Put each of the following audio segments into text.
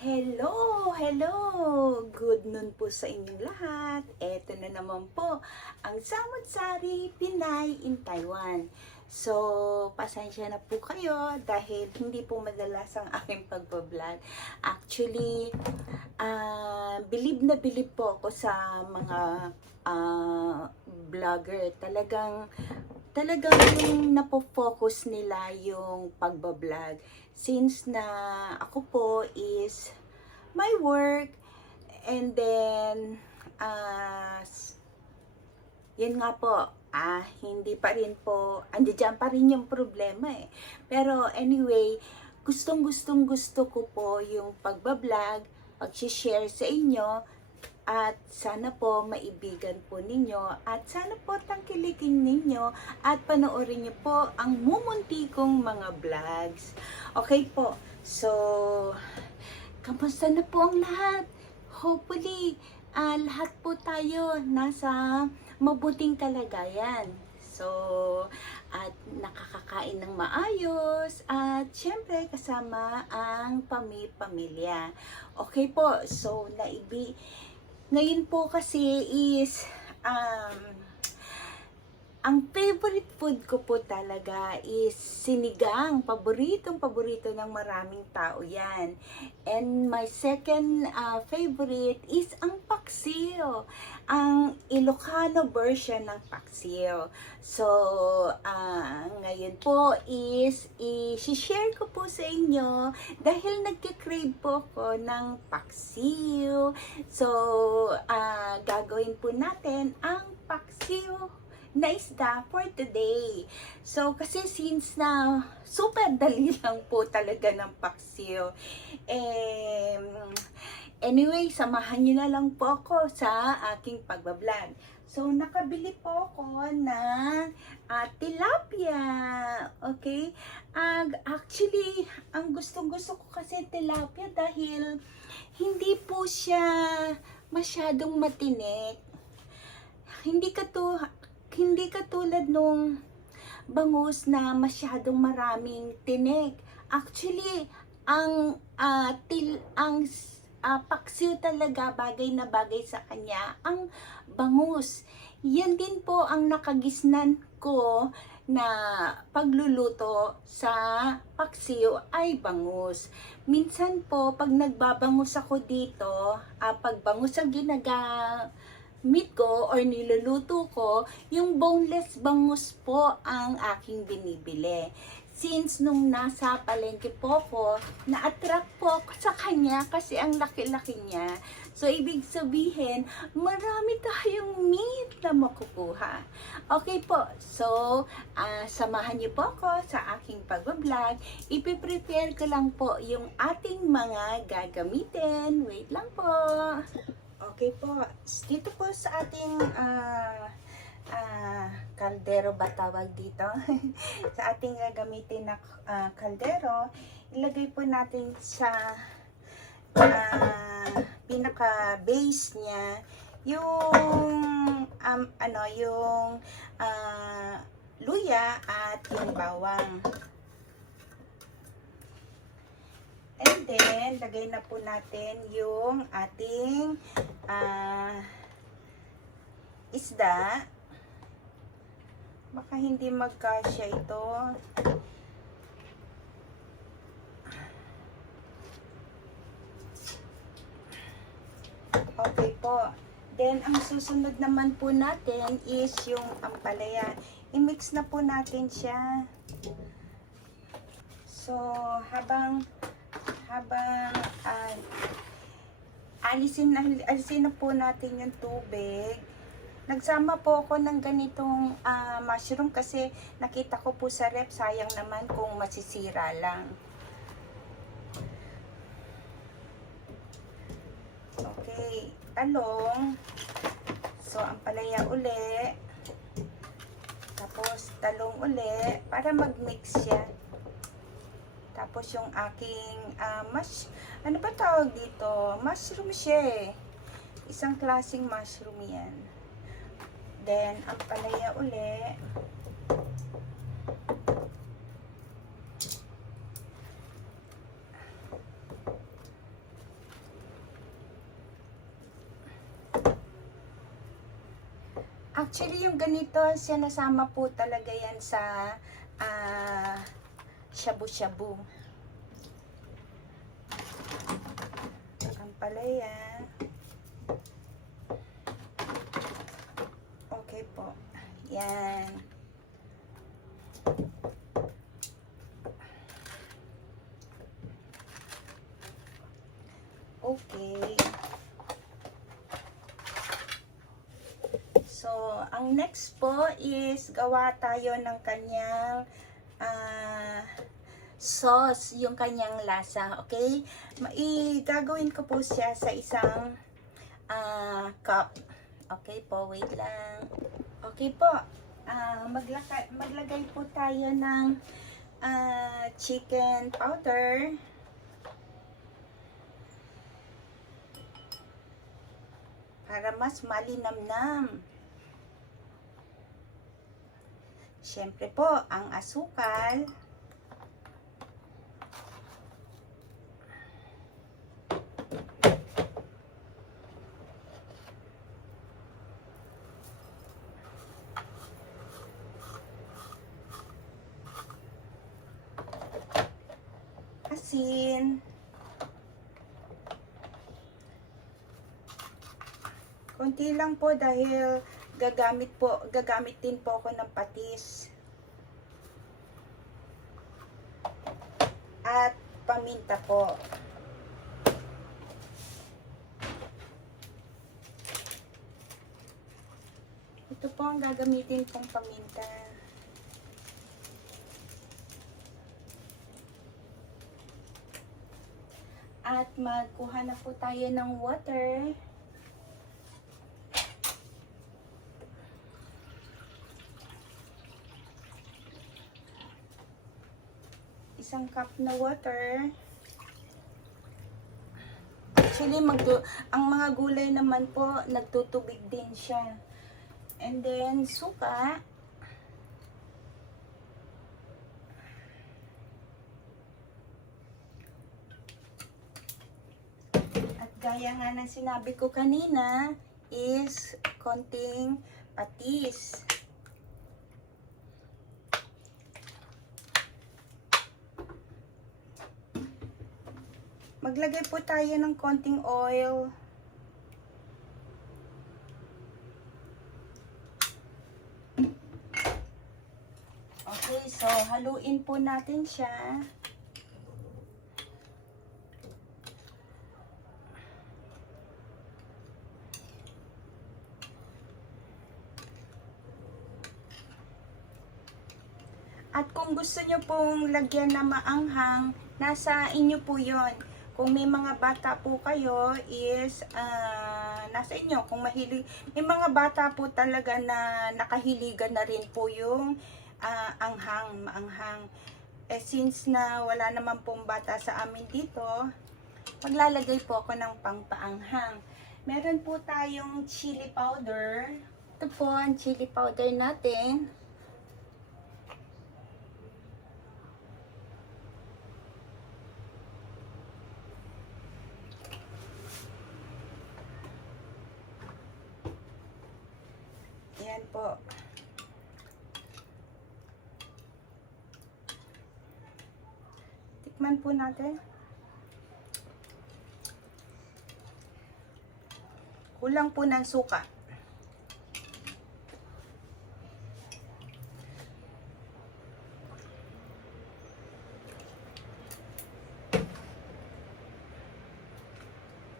Hello! Hello! Good noon po sa inyong lahat. Eto na naman po ang Samut Sari Pinay in Taiwan. So, pasensya na po kayo dahil hindi po madalas ang aking pagbablog. Actually, bilib na bilib po ako sa mga vlogger. Talagang yung napo-focus nila yung pagbablog. Since na ako po is my work and then yun nga po, hindi pa rin po, andiyan pa rin yung problema eh. Pero anyway, gusto ko po yung pagbablog, pag-share sa inyo, at sana po maibigan po ninyo at sana po tangkilikin ninyo at panoorin niyo po ang mumunti kong mga vlogs. Okay po, so kamusta na po ang lahat? Hopefully, lahat po tayo nasa mabuting kalagayan. So, at nakakakain ng maayos at syempre kasama ang pamilya. Okay po, so ngayon po kasi is ang favorite food ko po talaga is sinigang. Paborito ng maraming tao yan. And my second favorite is ang paksiw. Ang Ilocano version ng paksiw. So, ngayon po is i-share ko po sa inyo dahil nagkikrave po ko ng paksiw. So, gagawin po natin ang paksiw na isda for today. So, kasi since na super dali lang po talaga ng paksiw, anyway, samahan nyo na lang po ako sa aking pagbablog. So, nakabili po ako ng tilapia. Okay? Actually, ang gustong-gusto ko kasi tilapia dahil hindi po siya masyadong matinik. Hindi katulad nung bangus na masyadong maraming tinik. Actually, ang paksiw talaga bagay na bagay sa kanya ang bangus. Yan din po ang nakagisnan ko na pagluluto sa paksiw ay bangus. Minsan po pag nagbabangus ako dito, pag bangus ang meat ko or niluluto ko, yung boneless bangus po ang aking binibili. Since nung nasa palengke po ko, na-attract po ako sa kanya kasi ang laki-laki niya. So, ibig sabihin, marami tayong meat na makukuha. Okay po, so, samahan niyo po ako sa aking pag-vlog. Ipiprepare ko lang po yung ating mga gagamitin. Wait lang po. Okay po, dito po sa ating kaldero ba tawag dito? Sa ating gagamitin na kaldero, ilagay po natin sa pinaka base niya yung luya at yung bawang. And then, lagay na po natin yung ating isda. Baka hindi magkasya ito. Okay po. Then, ang susunod naman po natin is yung ampalaya. I-mix na po natin siya. So, habang alisin na po natin yung tubig. Nagsama po ako ng ganitong mushroom kasi nakita ko po sa rep, sayang naman kung masisira lang. Okay, talong. So, ampalaya uli. Tapos, talong uli para mag-mix siya. Tapos yung aking ano ba tawag dito? Mushroom siya eh. Isang klaseng mushroom yan. Then, ampalaya uli. Actually, yung ganito, sinasama po talaga yan sa shabu-shabu. Ang palaya. Okay po. Yan. Okay. So, ang next po is gawa tayo ng kanyang sauce, yung kanyang lasa. Okay? Gagawin ko po siya sa isang cup. Okay po, wait lang. Okay po. Maglagay po tayo ng chicken powder. Para mas malinamnam. Siyempre po, ang asukal. Asin. Konti lang po dahil gagamit din po ako ng patis. At paminta po. Ito po ang gagamitin kong paminta. At magkuha na po tayo ng water. Isang cup na water. Actually, ang mga gulay naman po, nagtutubig din siya. And then, suka. At gaya nga ng sinabi ko kanina, is konting patis. Maglagay po tayo ng konting oil. Okay, so haluin po natin siya. At kung gusto nyo pong lagyan na maanghang, nasa inyo po yon. Kung may mga bata po kayo is nasa inyo. Kung mahilig, may mga bata po talaga na nakahiligan na rin po yung maanghang. Eh since na wala naman pong bata sa amin dito, maglalagay po ako ng pangpaanghang. Meron po tayong chili powder. Ito po ang chili powder natin. Ayan po. Tikman po natin. Kulang po ng suka.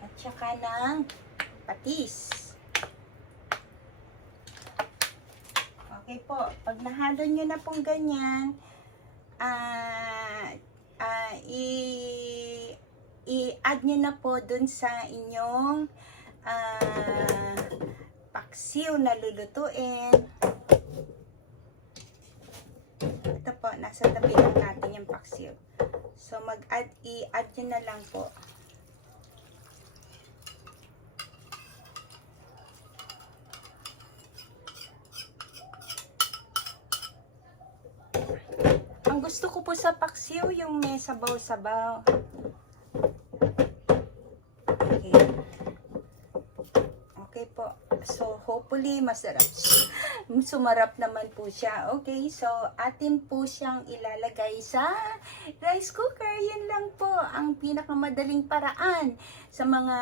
At saka ng patis. Okay po, pag nahalo nyo na pong ganyan, i-add nyo na po dun sa inyong paksiw na lulutuin. Ito po, nasa tabi lang natin yung paksiw. So, i-add nyo na lang po. Ang gusto ko po sa paksiw, yung may sabaw-sabaw. Okay. Okay po. So, hope hopefully masarap siya. Sumarap naman po siya. Okay, so atin po siyang ilalagay sa rice cooker. Yan lang po ang pinakamadaling paraan sa mga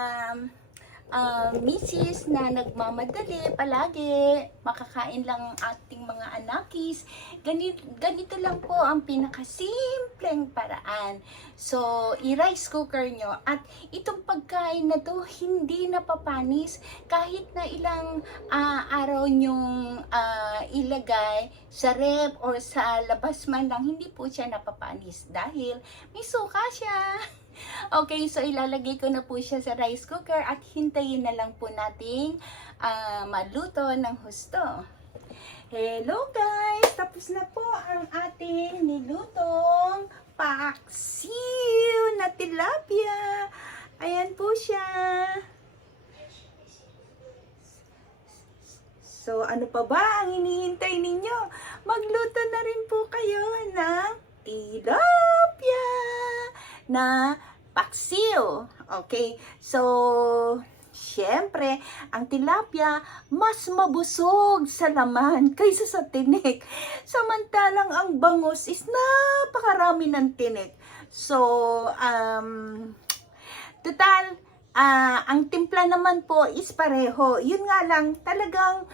misis na nagmamadali palagi, makakain lang ating mga anakis. Ganito lang po ang pinakasimpleng paraan. So, i-rice cooker nyo. At itong pagkain na to, hindi napapanis. Kahit na ilang araw nyong ilagay sa ref or sa labas man lang, hindi po siya napapanis. Dahil may suka siya. Okay, so ilalagay ko na po siya sa rice cooker at hintayin na lang po nating maluto ng husto. Hello guys! Tapos na po ang ating nilutong paksiw na tilapia. Ayan po siya. So, ano pa ba ang hinihintay ninyo? Magluto na rin po kayo ng tilapia na paksiw. Okay? So, syempre, ang tilapia mas mabusog sa laman kaysa sa tinik. Samantalang ang bangus is napakarami ng tinik. So, total, ang timpla naman po is pareho. Yun nga lang, talagang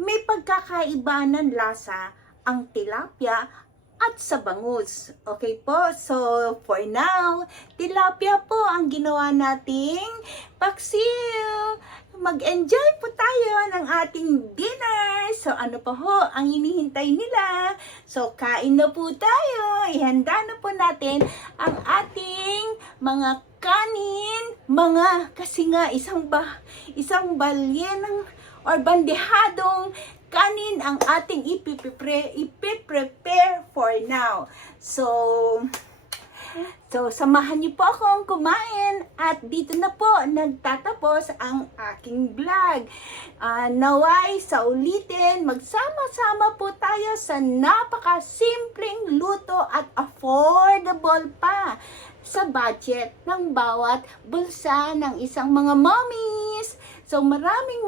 may pagkakaiba ng lasa ang tilapia at sa bangus. Okay po? So, for now, tilapia po ang ginawa nating paksiw. Mag-enjoy po tayo ng ating dinner. So, ano pa ho ang hinihintay nila? So, kain na po tayo. Ihanda na po natin ang ating mga kanin. Kasi nga, isang balye ng or bandehadong kanin ang ating ipiprepare for now. So, samahan niyo po akong kumain at dito na po nagtatapos ang aking vlog. Naway sa ulitin, magsama-sama po tayo sa napakasimpleng luto at affordable pa sa budget ng bawat bulsa ng isang mga mommies. So maraming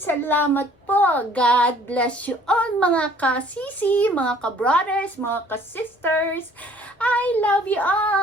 salamat po. God bless you all mga kasisi, mga ka-brothers, mga ka-sisters. I love you all.